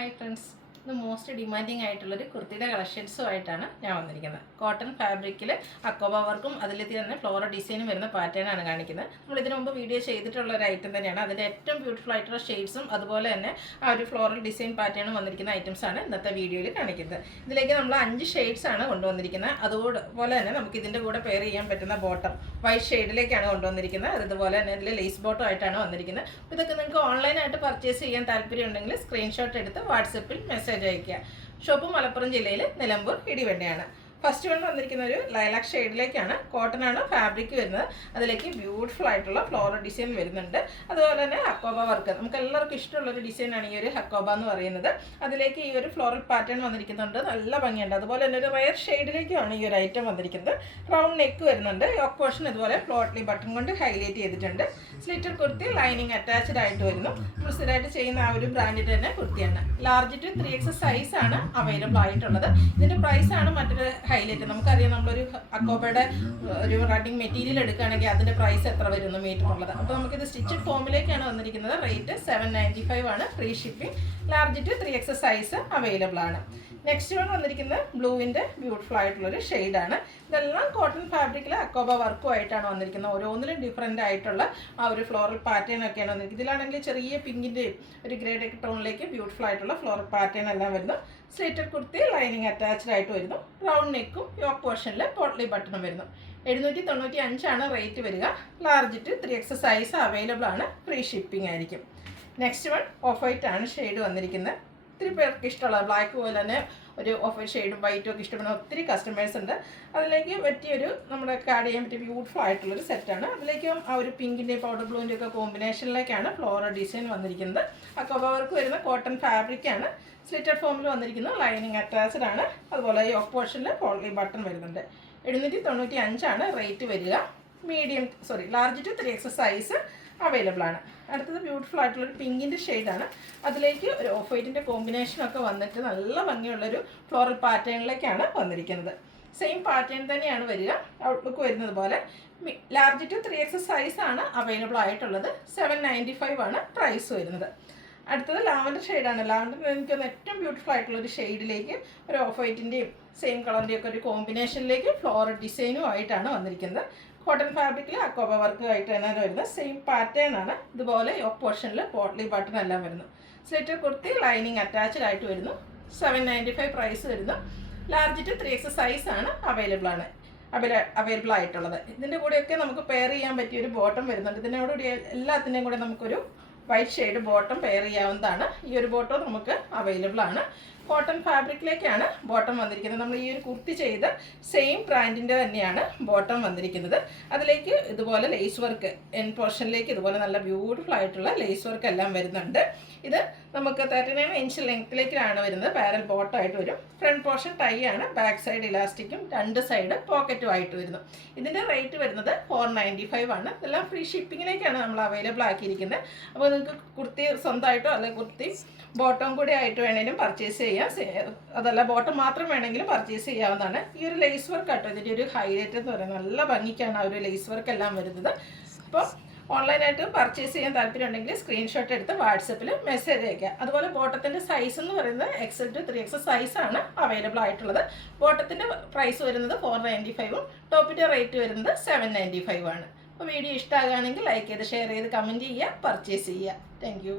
Hi friends, ഇത് most demanding ആയിട്ടുള്ളൊരു കുർത്തിയുടെ കളക്ഷൻസുമായിട്ടാണ് ഞാൻ വന്നിരിക്കുന്നത്. കോട്ടൺ ഫാബ്രിക്കിൽ അക്കോബ വർക്കും അതിലേക്ക് തന്നെ ഫ്ലോറൽ ഡിസൈനും വരുന്ന പാറ്റേണാണ് കാണിക്കുന്നത്. നമ്മൾ ഇതിനു മുമ്പ് വീഡിയോ ചെയ്തിട്ടുള്ള ഒരു ഐറ്റം തന്നെയാണ്. അതിൻ്റെ ഏറ്റവും ബ്യൂട്ടിഫുൾ ആയിട്ടുള്ള ഷെയ്ഡ്സും അതുപോലെ തന്നെ ആ ഒരു ഫ്ലോറൽ ഡിസൈൻ പാറ്റേണും വന്നിരിക്കുന്ന ഐറ്റംസാണ് ഇന്നത്തെ വീഡിയോയിൽ കാണിക്കുന്നത്. ഇതിലേക്ക് നമ്മൾ 5 ഷെയ്ഡ്സാണ് കൊണ്ടുവന്നിരിക്കുന്നത്. അതുപോലെ തന്നെ നമുക്ക് ഇതിൻ്റെ കൂടെ പെയർ ചെയ്യാൻ പറ്റുന്ന ബോട്ടം വൈറ്റ് ഷെയ്ഡിലേക്കാണ് കൊണ്ടുവന്നിരിക്കുന്നത്. അതുപോലെ തന്നെ ഇതിൽ ലേസ് ബോട്ടം ആയിട്ടാണ് വന്നിരിക്കുന്നത്. അപ്പോൾ ഇതൊക്കെ നിങ്ങൾക്ക് ഓൺലൈനായിട്ട് പർച്ചേസ് ചെയ്യാൻ താല്പര്യം ഉണ്ടെങ്കിൽ സ്ക്രീൻഷോട്ട് എടുത്ത് വാട്സപ്പിൽ മെസ്സേജ് അയക്കുക. ഷോപ്പ് മലപ്പുറം ജില്ലയിൽ നിലമ്പൂർ ഇടിവെണ്ണയാണ്. ഫസ്റ്റ് വൺ വന്നിരിക്കുന്ന ഒരു ലൈലാക് ഷെയ്ഡിലേക്കാണ്. കോട്ടൺ ആണ് ഫാബ്രിക് വരുന്നത്. അതിലേക്ക് ബ്യൂട്ടിഫുൾ ആയിട്ടുള്ള ഫ്ലോറൽ ഡിസൈൻ വരുന്നുണ്ട്. അതുപോലെ തന്നെ ഹക്കോബ വർക്ക്, നമുക്ക് എല്ലാവർക്കും ഇഷ്ടമുള്ളൊരു ഡിസൈനാണ് ഈ ഒരു ഹക്കോബ എന്ന് പറയുന്നത്. അതിലേക്ക് ഈ ഒരു ഫ്ലോറൽ പാറ്റേൺ വന്നിരിക്കുന്നുണ്ട്. നല്ല ഭംഗിയുണ്ട്. അതുപോലെ തന്നെ ഒരു റയർ ഷെയ്ഡിലേക്കാണ് ഈ ഒരു ഐറ്റം വന്നിരിക്കുന്നത്. റൗണ്ട് നെക്ക് വരുന്നുണ്ട്. യോക്ക് പോർഷൻ ഇതുപോലെ ഫ്ലോട്ട്ലി ബട്ടൺ കൊണ്ട് ഹൈലൈറ്റ് ചെയ്തിട്ടുണ്ട്. സ്ലിറ്റർ കുർത്തി ലൈനിങ് അറ്റാച്ച്ഡ് ആയിട്ട് വരുന്നു. നമ്മൾ സ്ഥിരമായിട്ട് ചെയ്യുന്ന ആ ഒരു ബ്രാൻഡിൻ്റെ തന്നെ കുർത്തിയാണ്. ലാർജ് ടു 3X സൈസ് ആണ് അവൈലബിൾ ആയിട്ടുള്ളത്. ഇതിൻ്റെ പ്രൈസ് ആണ് മറ്റൊരു ഹൈലൈറ്റ്. നമുക്കറിയാം, നമ്മളൊരു അക്കോബയുടെ ഒരു റണ്ണിങ് മെറ്റീരിയൽ എടുക്കുകയാണെങ്കിൽ അതിൻ്റെ പ്രൈസ് എത്ര വരുന്നു മീറ്ററുള്ളത്. അപ്പോൾ നമുക്കിത് സ്റ്റിച്ചഡ് ഫോമിലേക്കാണ് വന്നിരിക്കുന്നത്. റേറ്റ് 795 ആണ്. Free shipping. Large to 3X size available ആണ്. നെക്സ്റ്റ് വൺ വന്നിരിക്കുന്നത് ബ്ലൂവിൻ്റെ ബ്യൂട്ടിഫുൾ ആയിട്ടുള്ളൊരു ഷെയ്ഡാണ്. ഇതെല്ലാം കോട്ടൺ ഫാബ്രിക്കിൽ അക്കോബ വർക്കും ആയിട്ടാണ് വന്നിരിക്കുന്നത്. ഓരോന്നിലും ഡിഫറൻ്റ് ആയിട്ടുള്ള ആ ഒരു ഫ്ലോറൽ പാറ്റേൺ ഒക്കെയാണ് വന്നിരിക്കുന്നത്. ഇതിലാണെങ്കിൽ ചെറിയ പിങ്കിൻ്റെയും ഒരു ഗ്രേഡ് ടോണിലേക്ക് ബ്യൂട്ടിഫുൾ ആയിട്ടുള്ള ഫ്ലോറൽ പാറ്റേൺ എല്ലാം വരുന്നു. സ്ലിറ്റർ കുർത്തി ലൈനിങ് അറ്റാച്ച്ഡ് ആയിട്ട് വരുന്നു. റൗണ്ട് നെക്കും യോക്ക് പോർഷനിൽ പോട്ട്ലി ബട്ടണും വരുന്നു. 795 ആണ് റേറ്റ് വരിക. Large to 3X size available ആണ്. ഫ്രീ ഷിപ്പിംഗ് ആയിരിക്കും. നെക്സ്റ്റ് വൺ ഓഫ് വൈറ്റ് ആണ് ഷെയ്ഡ് വന്നിരിക്കുന്നത്. ഒത്തിരി പേർക്ക് ഇഷ്ടമുള്ള ബ്ലാക്ക് പോലെ തന്നെ ഒരു ഓഫ് വൈറ്റ് ഷെയ്ഡും വൈറ്റും ഒക്കെ ഇഷ്ടപ്പെടുന്ന ഒത്തിരി കസ്റ്റമേഴ്സ് ഉണ്ട്. അതിലേക്ക് പറ്റിയൊരു നമ്മുടെ ആഡ് ചെയ്യാൻ പറ്റിയ ബ്യൂട്ടിഫുൾ ആയിട്ടുള്ളൊരു സെറ്റാണ്. അതിലേക്കും ആ ഒരു പിങ്കിൻ്റെയും പൗഡർ ബ്ലൂവിൻ്റെ ഒക്കെ കോമ്പിനേഷനിലേക്കാണ് ഫ്ലോറൽ ഡിസൈൻ വന്നിരിക്കുന്നത്. അക്കോബ വർക്ക് വരുന്ന കോട്ടൺ ഫാബ്രിക്കാണ്. സ്ലിറ്റഡ് ഫോമിൽ വന്നിരിക്കുന്നത്. ലൈനിങ് അറ്റാച്ച്ഡ് ആണ്. അതുപോലെ ഈ ഓഫ് പോർഷനിൽ പോട്ട്ലി ബട്ടൺ വരുന്നുണ്ട്. 795 ആണ് റേറ്റ് വരിക. Large to 3X size available ആണ്. അടുത്തത് ബ്യൂട്ടിഫുൾ ആയിട്ടുള്ളൊരു പിങ്കിൻ്റെ ഷെയ്ഡാണ്. അതിലേക്ക് ഒരു ഓഫ് വൈറ്റിൻ്റെ കോമ്പിനേഷനൊക്കെ വന്നിട്ട് നല്ല ഭംഗിയുള്ളൊരു ഫ്ലോറൽ പാറ്റേണിലേക്കാണ് വന്നിരിക്കുന്നത്. സെയിം പാറ്റേൺ തന്നെയാണ് വരിക. ഔട്ട്ലുക്ക് വരുന്നത് പോലെ. ലാർജ് ടു 3X സൈസാണ് അവൈലബിൾ ആയിട്ടുള്ളത്. 795 ആണ് പ്രൈസ് വരുന്നത്. അടുത്തത് ലാവൻഡർ ഷെയ്ഡാണ്. ലാവൻഡർ എനിക്കൊന്ന് ഏറ്റവും ബ്യൂട്ടിഫുൾ ആയിട്ടുള്ളൊരു ഷെയ്ഡിലേക്ക് ഒരു ഓഫ് വൈറ്റിൻ്റെയും സെയിം കളറിൻ്റെയും ഒക്കെ ഒരു കോമ്പിനേഷനിലേക്ക് ഫ്ലോറൽ ഡിസൈനും ആയിട്ടാണ് വന്നിരിക്കുന്നത്. കോട്ടൺ ഫാബ്രിക്കിൽ അക്കോബ വർക്ക് ആയിട്ട് തന്നെ വരുന്നത്. സെയിം പാറ്റേൺ ആണ്. ഇതുപോലെ യോക്ക് പോർഷനിൽ പോട്ട്ലി ബട്ടൺ എല്ലാം വരുന്നു. സ്ലിറ്റർ കുർത്തി ലൈനിങ് അറ്റാച്ച്ഡ് ആയിട്ട് വരുന്നു. 795 പ്രൈസ് വരുന്നു. ലാർജ് ടു 3X സൈസ് ആണ് അവൈലബിൾ ആയിട്ടുള്ളത്. ഇതിൻ്റെ കൂടെയൊക്കെ നമുക്ക് പെയർ ചെയ്യാൻ പറ്റിയൊരു ബോട്ടം വരുന്നുണ്ട്. ഇതിനോടുകൂടി എല്ലാത്തിൻ്റെയും കൂടെ നമുക്കൊരു വൈറ്റ് ഷെയ്ഡ് ബോട്ടം പെയർ ചെയ്യാവുന്നതാണ്. ഈ ഒരു ബോട്ടം നമുക്ക് അവൈലബിൾ ആണ്. കോട്ടൺ ഫാബ്രിക്കിലേക്കാണ് ബോട്ടം വന്നിരിക്കുന്നത്. നമ്മൾ ഈ ഒരു കുർത്തി ചെയ്ത് സെയിം ബ്രാൻഡിൻ്റെ തന്നെയാണ് ബോട്ടം വന്നിരിക്കുന്നത്. അതിലേക്ക് ഇതുപോലെ ലേസ് വർക്ക് എൻ പോർഷനിലേക്ക് ഇതുപോലെ നല്ല ബ്യൂട്ടിഫുൾ ആയിട്ടുള്ള ലേസ് വർക്ക് എല്ലാം വരുന്നുണ്ട്. ഇത് നമുക്ക് 39 ഇഞ്ച് ലെങ്ത്തിലേക്കാണ് വരുന്നത്. പാരൽ ബോട്ടം ആയിട്ട് വരും. ഫ്രണ്ട് പോർഷൻ ടൈ ആണ്. ബാക്ക് സൈഡ് ഇലാസ്റ്റിക്കും 2 സൈഡ് പോക്കറ്റും ആയിട്ട് വരുന്നു. ഇതിൻ്റെ റേറ്റ് വരുന്നത് 495 ആണ്. ഇതെല്ലാം ഫ്രീ ഷിപ്പിങ്ങിലേക്കാണ് നമ്മൾ അവൈലബിൾ ആക്കിയിരിക്കുന്നത്. അപ്പോൾ നിങ്ങൾക്ക് കുർത്തി സ്വന്തമായിട്ടോ അല്ലെങ്കിൽ കുർത്തി ബോട്ടം കൂടി ആയിട്ട് വേണമെങ്കിലും പർച്ചേസ് ചെയ്യാം. അതല്ല ബോട്ടം മാത്രം വേണമെങ്കിലും പർച്ചേസ് ചെയ്യാവുന്നതാണ്. ഈ ഒരു ലേസ് വർക്ക് ആട്ടോ ഇതിൻ്റെ ഒരു ഹൈലൈറ്റ് എന്ന് പറയുന്നത്. നല്ല ഭംഗിക്കാണ് ആ ഒരു ലേസ് വർക്ക് എല്ലാം വരുന്നത്. അപ്പോൾ ഓൺലൈനായിട്ട് പർച്ചേസ് ചെയ്യാൻ താല്പര്യം ഉണ്ടെങ്കിൽ സ്ക്രീൻഷോട്ട് എടുത്ത് വാട്സപ്പിൽ മെസ്സേജ് അയക്കുക. അതുപോലെ ബോട്ടത്തിൻ്റെ സൈസ് എന്ന് പറയുന്നത് XL to 3X സൈസാണ് അവൈലബിൾ ആയിട്ടുള്ളത്. ബോട്ടത്തിൻ്റെ പ്രൈസ് വരുന്നത് 495 ടോപ്പിൻ്റെ റേറ്റ് വരുന്നത് 795 ആണ്. അപ്പോൾ വീഡിയോ ഇഷ്ടമാകുകയാണെങ്കിൽ ലൈക്ക് ചെയ്ത് ഷെയർ ചെയ്ത് കമൻറ്റ് ചെയ്യുക, പർച്ചേസ് ചെയ്യുക. താങ്ക്